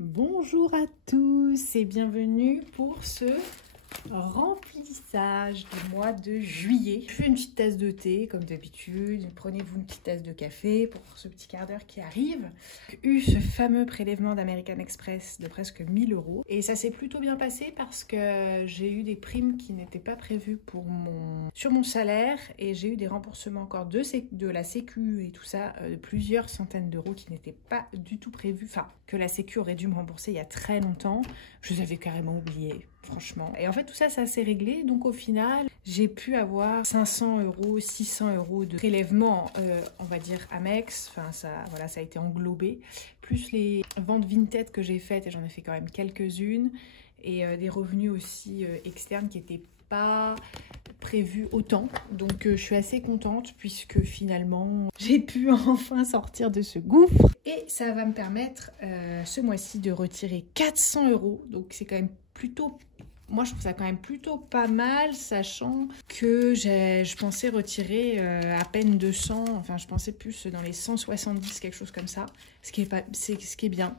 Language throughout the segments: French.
Bonjour à tous et bienvenue pour ce remplissage du mois de juillet. Je fais une petite tasse de thé comme d'habitude, prenez-vous une petite tasse de café pour ce petit quart d'heure qui arrive. J'ai eu ce fameux prélèvement d'American Express de presque 1000 € et ça s'est plutôt bien passé parce que j'ai eu des primes qui n'étaient pas prévues sur mon salaire et j'ai eu des remboursements encore de la sécu et tout ça, de plusieurs centaines d'euros qui n'étaient pas du tout prévus, enfin que la sécu aurait dû me rembourser il y a très longtemps. Je les avais carrément oubliés, franchement. Et en fait, tout ça, ça s'est réglé. Donc, au final, j'ai pu avoir 500 €, 600 € de prélèvement, on va dire, Amex. Enfin, ça, voilà, ça a été englobé. Plus les ventes Vinted que j'ai faites, et j'en ai fait quand même quelques-unes. Et des revenus aussi externes qui n'étaient pas prévus autant. Donc, je suis assez contente puisque finalement, j'ai pu enfin sortir de ce gouffre. Et ça va me permettre ce mois-ci de retirer 400 €. Donc, c'est quand même plutôt... Moi, je trouve ça quand même plutôt pas mal, sachant que je pensais retirer à peine 200, enfin, je pensais plus dans les 170, quelque chose comme ça, ce qui est bien.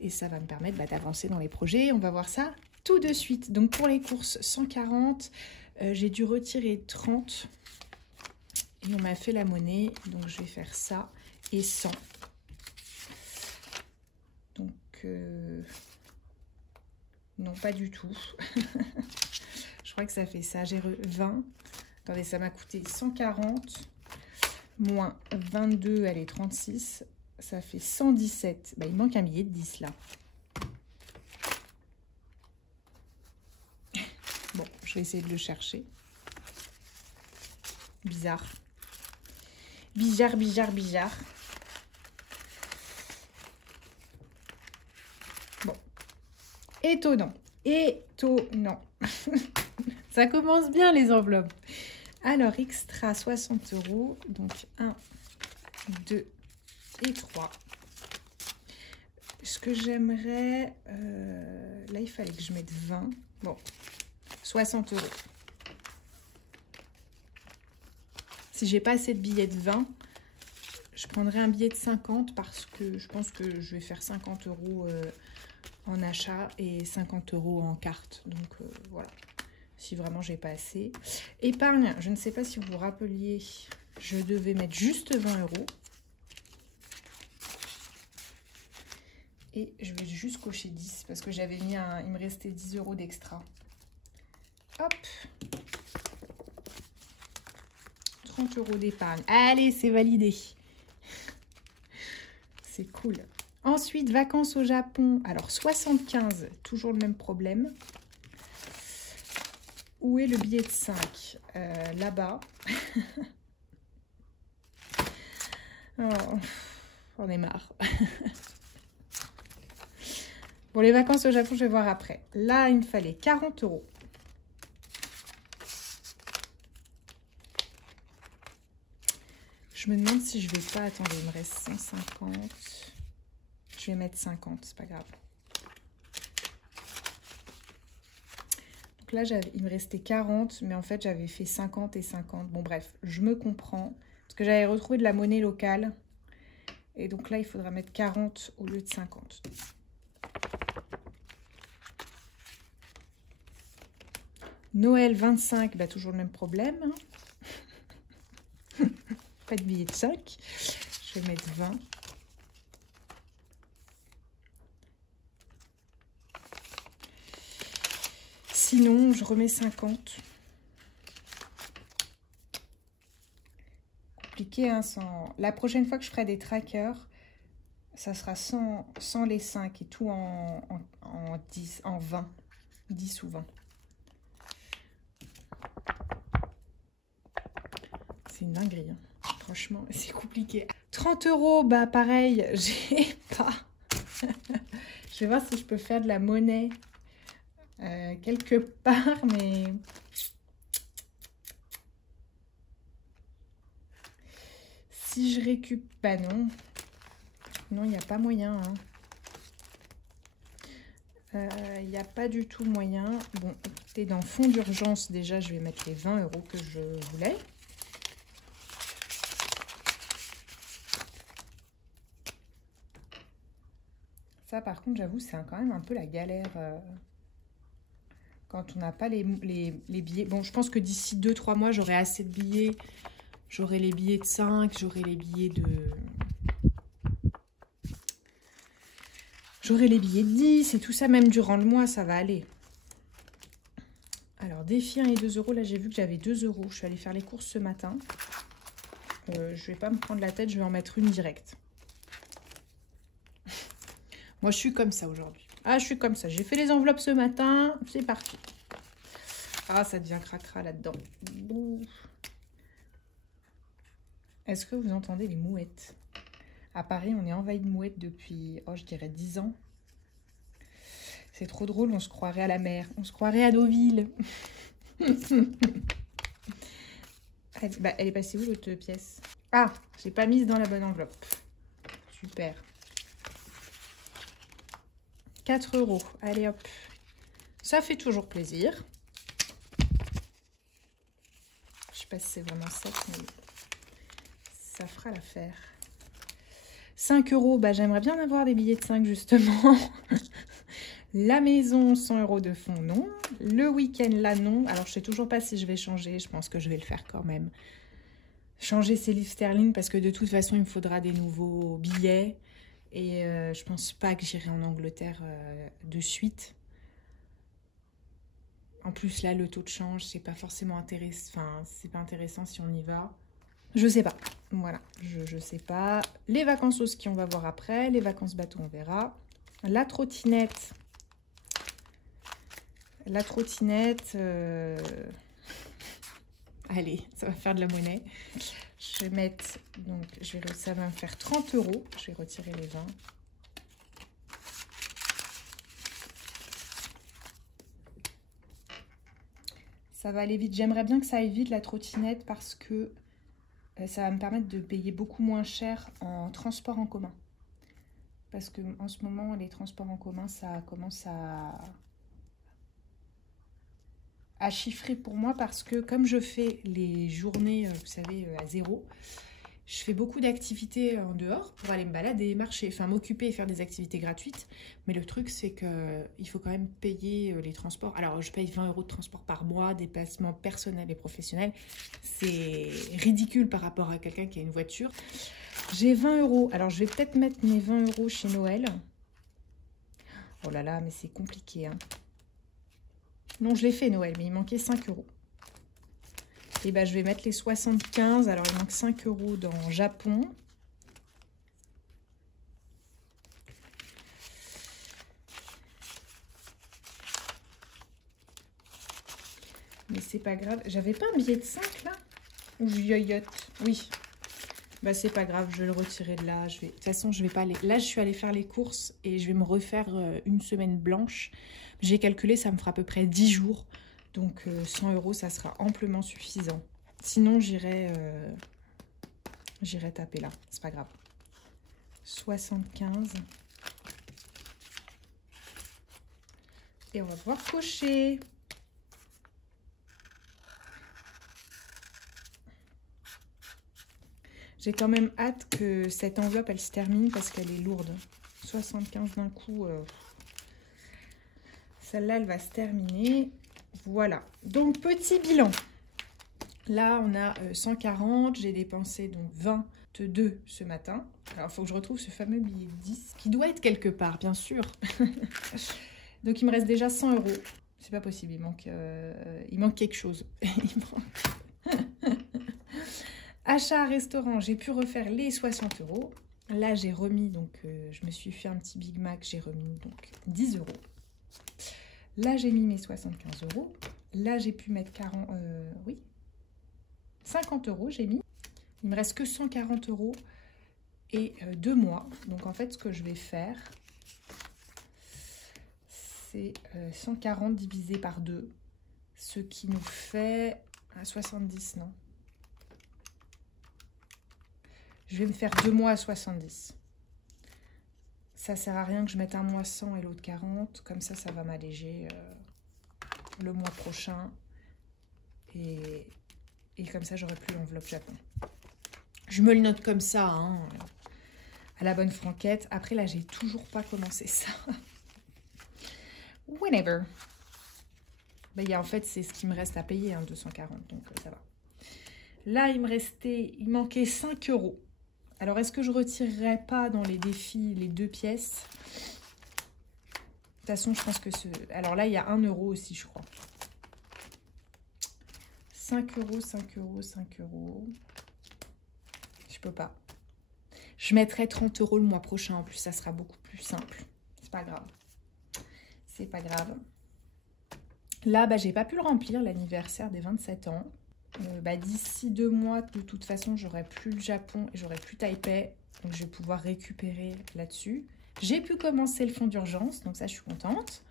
Et ça va me permettre d'avancer dans les projets. On va voir ça tout de suite. Donc, pour les courses, 140, j'ai dû retirer 30. Et on m'a fait la monnaie, donc je vais faire ça, et 100. Donc... non, pas du tout. Je crois que ça fait ça. J'ai 20. Attendez, ça m'a coûté 140. Moins 22, elle est 36. Ça fait 117. Bah, il manque un billet de 10 là. Bon, je vais essayer de le chercher. Bizarre. Bizarre, bizarre, bizarre. Bon. Étonnant. Étonnant. Ça commence bien les enveloppes. Alors, extra 60 €. Donc, 1, 2 et 3. Ce que j'aimerais... là, il fallait que je mette 20. Bon, 60 €. Si j'ai pas assez de billets de 20, je prendrai un billet de 50 parce que je pense que je vais faire 50 € en achat et 50 € en carte. Donc, voilà. Si vraiment j'ai pas assez. Épargne, je ne sais pas si vous vous rappeliez, je devais mettre juste 20 €. Et je vais juste cocher 10 parce que j'avais mis il me restait 10 € d'extra. Hop. 30 € d'épargne. Allez, c'est validé. C'est cool. Ensuite, vacances au Japon. Alors, 75, toujours le même problème. Où est le billet de 5 là-bas. Oh, j'en ai marre. Bon, les vacances au Japon, je vais voir après. Là, il me fallait 40 €. Je me demande si je vais pas... Attendez, il me reste 150. Je vais mettre 50, c'est pas grave. Donc là, il me restait 40, mais en fait, j'avais fait 50 et 50. Bon, bref, je me comprends. Parce que j'avais retrouvé de la monnaie locale. Et donc là, il faudra mettre 40 au lieu de 50. Noël 25, bah, toujours le même problème. Hein. Pas de billet de 5. Je vais mettre 20. Sinon, je remets 50. Compliqué, hein, la prochaine fois que je ferai des trackers, ça sera sans les 5 et tout en 10, en 20. 10 ou 20. C'est une dinguerie, hein. Franchement, c'est compliqué. 30 €, bah pareil, j'ai pas. Je vais voir si je peux faire de la monnaie quelque part, mais... Si je récupère... Bah non. Non, il n'y a pas moyen. Il n'y a pas du tout moyen. Bon, écoutez, dans fonds d'urgence, déjà, je vais mettre les 20 € que je voulais. Ça, par contre, j'avoue, c'est quand même un peu la galère quand on n'a pas les billets. Bon, je pense que d'ici 2-3 mois, j'aurai assez de billets. J'aurai les billets de 5, j'aurai les billets de... J'aurai les billets de 10 et tout ça, même durant le mois, ça va aller. Alors, défi 1 et 2 euros. Là, j'ai vu que j'avais 2 euros. Je suis allée faire les courses ce matin. Je vais pas me prendre la tête, je vais en mettre une directe. Moi, je suis comme ça aujourd'hui. Ah, je suis comme ça. J'ai fait les enveloppes ce matin. C'est parti. Ah, ça devient cracra là-dedans. Est-ce que vous entendez les mouettes? À Paris, on est envahi de mouettes depuis, oh, je dirais 10 ans. C'est trop drôle, on se croirait à la mer. On se croirait à Deauville. Elle est passée où l'autre pièce? Ah, je l'ai pas mise dans la bonne enveloppe. Super. 4 euros. Allez hop. Ça fait toujours plaisir. Je sais pas si c'est vraiment ça, mais ça fera l'affaire. 5 euros. Bah, j'aimerais bien avoir des billets de 5 justement. La maison, 100 euros de fonds, non. Le week-end, là, non. Alors, je sais toujours pas si je vais changer. Je pense que je vais le faire quand même. Changer ces livres sterling parce que de toute façon, il me faudra des nouveaux billets. Et je pense pas que j'irai en Angleterre de suite. En plus, là, le taux de change, c'est pas forcément intéressant. Enfin, c'est pas intéressant si on y va. Je sais pas. Voilà, je sais pas. Les vacances au ski, on va voir après. Les vacances bateau, on verra. La trottinette. La trottinette. Allez, ça va faire de la monnaie. Je vais mettre, donc ça va me faire 30 euros. Je vais retirer les 20. Ça va aller vite. J'aimerais bien que ça aille vite la trottinette parce que ça va me permettre de payer beaucoup moins cher en transport en commun. Parce que en ce moment, les transports en commun, ça commence à chiffrer pour moi parce que comme je fais les journées, vous savez, à 0, je fais beaucoup d'activités en dehors pour aller me balader, marcher, enfin m'occuper et faire des activités gratuites. Mais le truc, c'est qu'il faut quand même payer les transports. Alors, je paye 20 euros de transport par mois, déplacements personnels et professionnels. C'est ridicule par rapport à quelqu'un qui a une voiture. J'ai 20 euros. Alors, je vais peut-être mettre mes 20 euros chez Noël. Oh là là, mais c'est compliqué, hein. Non, je l'ai fait Noël, mais il manquait 5 euros. Et ben, je vais mettre les 75. Alors, il manque 5 euros dans Japon. Mais c'est pas grave. J'avais pas un billet de 5 là? Ou je yoyote? Oui. Bah, c'est pas grave, je vais le retirer de là. De toute façon, je vais pas aller. Là, je suis allée faire les courses et je vais me refaire une semaine blanche. J'ai calculé, ça me fera à peu près 10 jours. Donc, 100 euros, ça sera amplement suffisant. Sinon, j'irai taper là. C'est pas grave. 75. Et on va pouvoir cocher. J'ai quand même hâte que cette enveloppe, elle se termine parce qu'elle est lourde. 75 d'un coup. Celle-là, elle va se terminer. Voilà. Donc, petit bilan. Là, on a 140. J'ai dépensé donc 22 ce matin. Alors, il faut que je retrouve ce fameux billet de 10 qui doit être quelque part, bien sûr. Donc, il me reste déjà 100 euros. C'est pas possible. Il manque quelque chose. Achat à restaurant, j'ai pu refaire les 60 euros. Là, j'ai remis, donc je me suis fait un petit Big Mac, j'ai remis donc 10 euros. Là, j'ai mis mes 75 euros. Là, j'ai pu mettre 50 euros, j'ai mis. Il me reste que 140 euros et 2 mois. Donc, en fait, ce que je vais faire, c'est 140 divisé par 2. Ce qui nous fait 70, non? Je vais me faire 2 mois à 70. Ça sert à rien que je mette un mois 100 et l'autre 40. Comme ça, ça va m'alléger le mois prochain. Et comme ça, j'aurai plus l'enveloppe Japon. Je me le note comme ça, hein. à la bonne franquette. Après, là, j'ai toujours pas commencé ça. Whenever. Ben, en fait, c'est ce qui me reste à payer, hein, 240, donc ça va. Là, il manquait 5 €. Alors, est-ce que je retirerais pas dans les défis les 2 pièces? De toute façon, je pense que ce... Alors là, il y a 1 € aussi, je crois. 5 €, 5 €, 5 €. Je peux pas. Je mettrai 30 € le mois prochain. En plus, ça sera beaucoup plus simple. C'est pas grave. C'est pas grave. Là, bah, j'ai pas pu le remplir, l'anniversaire des 27 ans. D'ici 2 mois, de toute façon, j'aurai plus le Japon et j'aurai plus Taipei. Donc, je vais pouvoir récupérer là-dessus. J'ai pu commencer le fonds d'urgence, donc ça, je suis contente.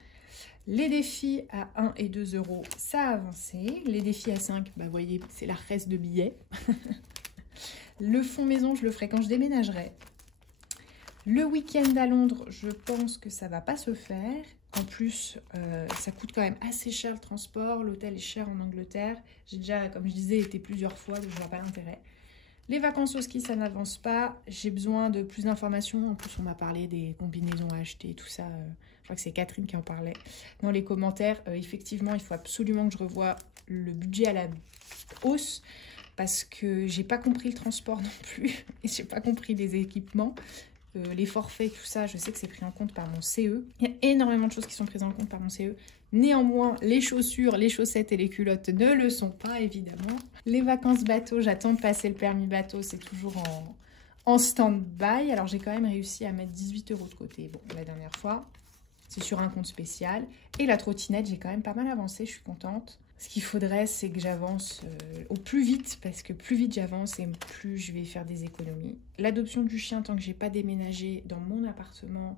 Les défis à 1 et 2 €, ça a avancé. Les défis à 5, bah, vous voyez, c'est la reste de billets. Le fonds maison, je le ferai quand je déménagerai. Le week-end à Londres, je pense que ça va pas se faire. En plus, ça coûte quand même assez cher le transport. L'hôtel est cher en Angleterre. J'ai déjà, comme je disais, été plusieurs fois, donc je vois pas l'intérêt. Les vacances au ski, ça n'avance pas. J'ai besoin de plus d'informations. En plus, on m'a parlé des combinaisons à acheter, tout ça. Je crois que c'est Catherine qui en parlait dans les commentaires. Effectivement, il faut absolument que je revoie le budget à la hausse parce que j'ai pas compris le transport non plus et j'ai pas compris les équipements. Les forfaits, tout ça, je sais que c'est pris en compte par mon CE. Il y a énormément de choses qui sont prises en compte par mon CE. Néanmoins, les chaussures, les chaussettes et les culottes ne le sont pas, évidemment. Les vacances bateau, j'attends de passer le permis bateau, c'est toujours en stand-by. Alors, j'ai quand même réussi à mettre 18 € de côté. Bon, la dernière fois, c'est sur un compte spécial. Et la trottinette, j'ai quand même pas mal avancé, je suis contente. Ce qu'il faudrait, c'est que j'avance au plus vite, parce que plus vite j'avance et plus je vais faire des économies. L'adoption du chien, tant que j'ai pas déménagé dans mon appartement,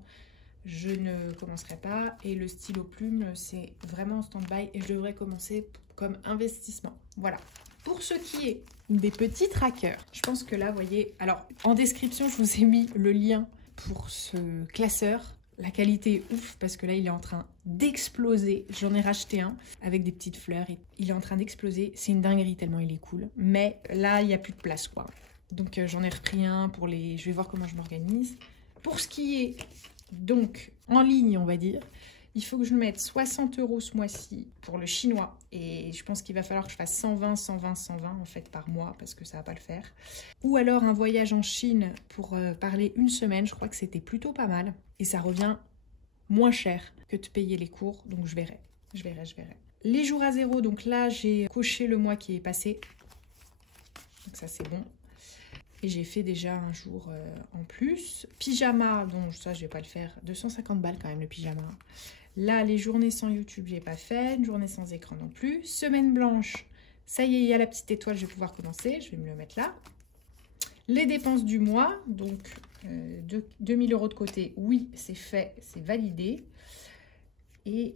je ne commencerai pas. Et le stylo plume, c'est vraiment en stand-by et je devrais commencer comme investissement. Voilà. Pour ce qui est des petits trackers, je pense que là, vous voyez... Alors, en description, je vous ai mis le lien pour ce classeur. La qualité est ouf parce que là, il est en train d'exploser. J'en ai racheté un avec des petites fleurs. Et il est en train d'exploser. C'est une dinguerie tellement il est cool. Mais là, il n'y a plus de place, quoi. Donc, j'en ai repris un pour les... Je vais voir comment je m'organise. Pour ce qui est, donc, en ligne, on va dire, il faut que je mette 60 € ce mois-ci pour le chinois. Et je pense qu'il va falloir que je fasse 120, 120, 120 en fait par mois parce que ça va pas le faire. Ou alors un voyage en Chine pour parler une semaine. Je crois que c'était plutôt pas mal. Et ça revient moins cher que de payer les cours. Donc je verrai. Les jours à 0, donc là j'ai coché le mois qui est passé. Donc ça c'est bon. Et j'ai fait déjà un jour en plus. Pyjama, donc ça je vais pas le faire. 250 balles quand même le pyjama. Là, les journées sans YouTube, j'ai pas fait. Une journée sans écran non plus. Semaine blanche, ça y est, il y a la petite étoile, je vais pouvoir commencer. Je vais me le mettre là. Les dépenses du mois, donc 2000 € de côté, oui, c'est fait, c'est validé. Et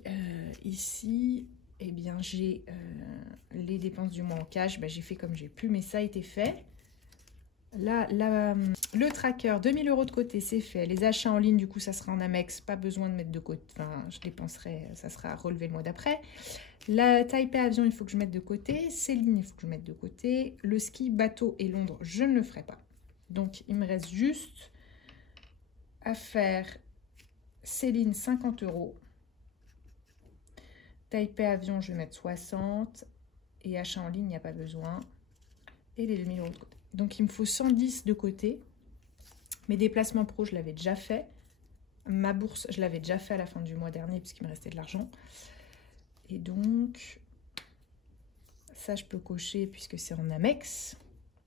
ici, eh bien, j'ai les dépenses du mois en cash. J'ai fait comme j'ai pu, mais ça a été fait. Là, le tracker, 2000 € de côté, c'est fait. Les achats en ligne, du coup, ça sera en Amex. Pas besoin de mettre de côté. Enfin, je dépenserai, ça sera relevé le mois d'après. La Taipei avion, il faut que je mette de côté. Céline, il faut que je mette de côté. Le ski, bateau et Londres, je ne le ferai pas. Donc, il me reste juste à faire Céline, 50 €. Taipei avion, je vais mettre 60. Et achat en ligne, il n'y a pas besoin. Et les 2000 € de côté. Donc, il me faut 110 de côté. Mes déplacements pro, je l'avais déjà fait. Ma bourse, je l'avais déjà fait à la fin du mois dernier puisqu'il me restait de l'argent. Et donc, ça, je peux cocher puisque c'est en Amex.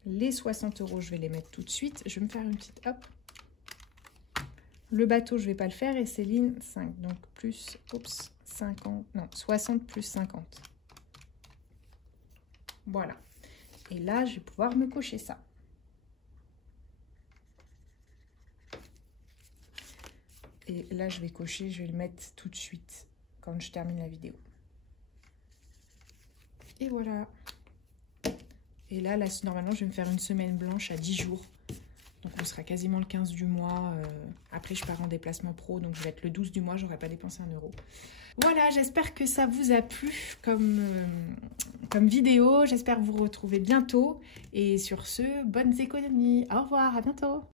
Les 60 €, je vais les mettre tout de suite. Je vais me faire une petite hop. Le bateau, je ne vais pas le faire. Et Céline, 5. Donc, plus, oups, 50. Non, 60 plus 50. Voilà. Et là, je vais pouvoir me cocher ça. Et là, je vais cocher, je vais le mettre tout de suite quand je termine la vidéo. Et voilà. Et là, normalement, je vais me faire une semaine blanche à 10 jours. Donc, on sera quasiment le 15 du mois. Après, je pars en déplacement pro. Donc, je vais être le 12 du mois. J'aurais pas dépensé 1 €. Voilà, j'espère que ça vous a plu comme vidéo. J'espère vous retrouver bientôt. Et sur ce, bonnes économies. Au revoir, à bientôt.